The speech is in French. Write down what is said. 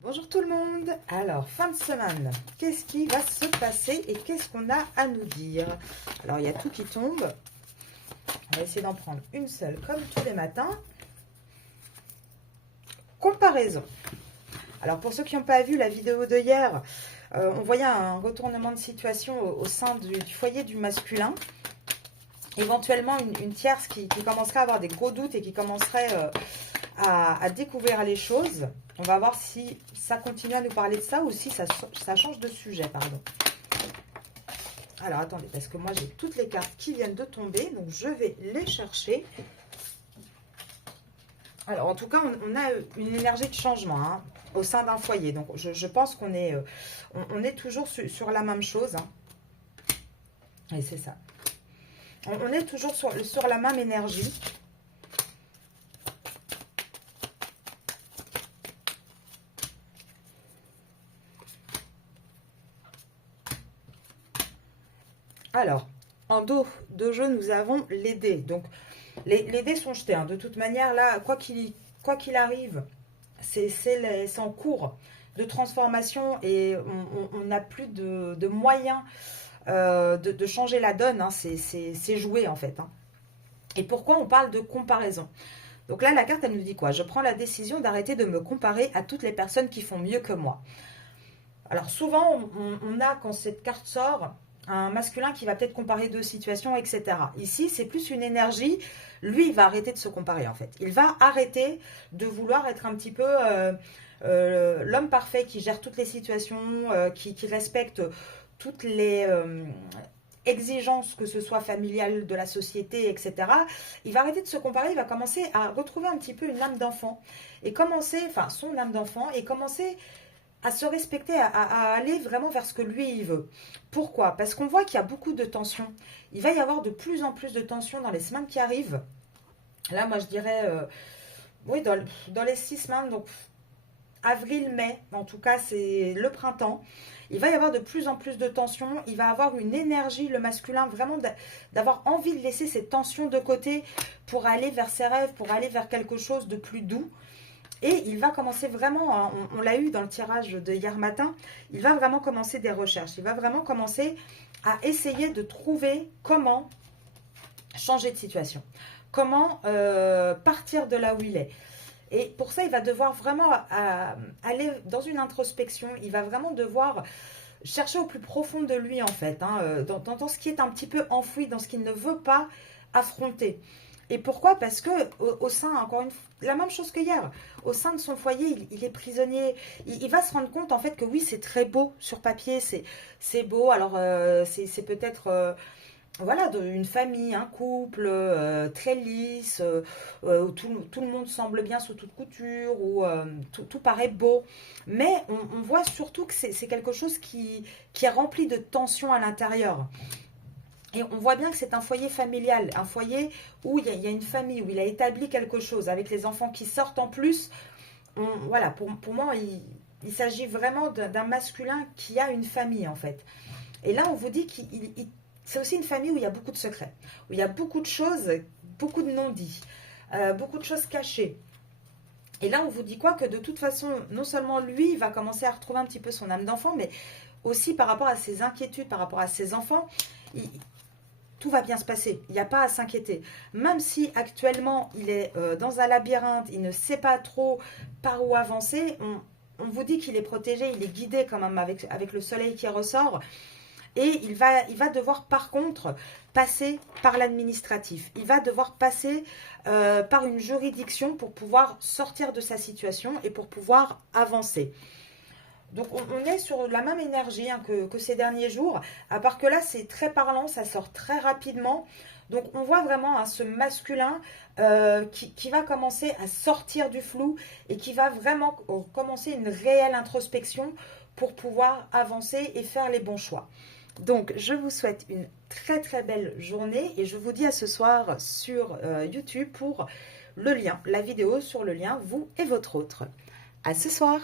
Bonjour tout le monde. Alors, fin de semaine, qu'est-ce qui va se passer et qu'est-ce qu'on a à nous dire? Alors, il y a tout qui tombe. On va essayer d'en prendre une seule comme tous les matins. Comparaison. Alors, pour ceux qui n'ont pas vu la vidéo de hier, on voyait un retournement de situation au sein du foyer du masculin. Éventuellement, une tierce qui commencerait à avoir des gros doutes et qui commencerait à découvrir les choses. On va voir si ça continue à nous parler de ça ou si ça change de sujet, pardon. Alors, attendez, parce que moi, j'ai toutes les cartes qui viennent de tomber, donc je vais les chercher. Alors, en tout cas, on a une énergie de changement hein, au sein d'un foyer. Donc, je pense qu'on est, on est toujours sur la même chose. Hein. Et c'est ça. On est toujours sur la même énergie. Alors, en dos de jeu, nous avons les dés. Donc, les dés sont jetés. Hein. De toute manière, là, quoi qu'il arrive, c'est en cours de transformation et on n'a plus de moyens de changer la donne. Hein. C'est joué, en fait. Hein. Et pourquoi on parle de comparaison? Donc là, la carte, elle nous dit quoi? Je prends la décision d'arrêter de me comparer à toutes les personnes qui font mieux que moi. Alors, souvent, on a, quand cette carte sort, un masculin qui va peut-être comparer deux situations, etc. Ici, c'est plus une énergie. Lui, il va arrêter de se comparer, en fait. Il va arrêter de vouloir être un petit peu l'homme parfait qui gère toutes les situations, qui respecte toutes les exigences, que ce soit familiales de la société, etc. Il va arrêter de se comparer, il va commencer à retrouver un petit peu une âme d'enfant. Et commencer, enfin, son âme d'enfant, et commencer à se respecter, à aller vraiment vers ce que lui, il veut. Pourquoi? Parce qu'on voit qu'il y a beaucoup de tensions. Il va y avoir de plus en plus de tensions dans les semaines qui arrivent. Là, moi, je dirais, oui, dans les 6 semaines, donc avril, mai, en tout cas, c'est le printemps. Il va y avoir de plus en plus de tensions. Il va avoir une énergie, le masculin, vraiment d'avoir envie de laisser ces tensions de côté pour aller vers ses rêves, pour aller vers quelque chose de plus doux. Et il va commencer vraiment, on l'a eu dans le tirage de hier matin, il va vraiment commencer des recherches. Il va vraiment commencer à essayer de trouver comment changer de situation. Comment partir de là où il est. Et pour ça, il va devoir vraiment aller dans une introspection. Il va vraiment devoir chercher au plus profond de lui, en fait. Hein, dans ce qui est un petit peu enfoui, dans ce qu'il ne veut pas affronter. Et pourquoi? Parce que au sein, encore une fois, la même chose que hier, au sein de son foyer, il est prisonnier. Il va se rendre compte en fait que oui, c'est très beau sur papier, c'est beau. Alors c'est peut-être voilà, une famille, un couple très lisse, où tout le monde semble bien sous toute couture, où tout paraît beau. Mais on voit surtout que c'est quelque chose qui est rempli de tensions à l'intérieur. Et on voit bien que c'est un foyer familial, un foyer où il y a une famille, où il a établi quelque chose, avec les enfants qui sortent en plus. Voilà, pour moi, il s'agit vraiment d'un masculin qui a une famille, en fait. Et là, on vous dit que c'est aussi une famille où il y a beaucoup de secrets, où il y a beaucoup de choses, beaucoup de non-dits, beaucoup de choses cachées. Et là, on vous dit quoi? Que de toute façon, non seulement lui, il va commencer à retrouver un petit peu son âme d'enfant, mais aussi par rapport à ses inquiétudes, par rapport à ses enfants, tout va bien se passer, il n'y a pas à s'inquiéter. Même si actuellement il est dans un labyrinthe, il ne sait pas trop par où avancer, on vous dit qu'il est protégé, il est guidé quand même avec le soleil qui ressort. Et il va devoir par contre passer par l'administratif. Il va devoir passer par une juridiction pour pouvoir sortir de sa situation et pour pouvoir avancer. Donc on est sur la même énergie hein, que ces derniers jours, à part que là c'est très parlant, ça sort très rapidement. Donc on voit vraiment hein, ce masculin qui va commencer à sortir du flou et qui va vraiment commencer une réelle introspection pour pouvoir avancer et faire les bons choix. Donc je vous souhaite une très très belle journée et je vous dis à ce soir sur YouTube pour le lien, la vidéo sur le lien, vous et votre autre. À ce soir.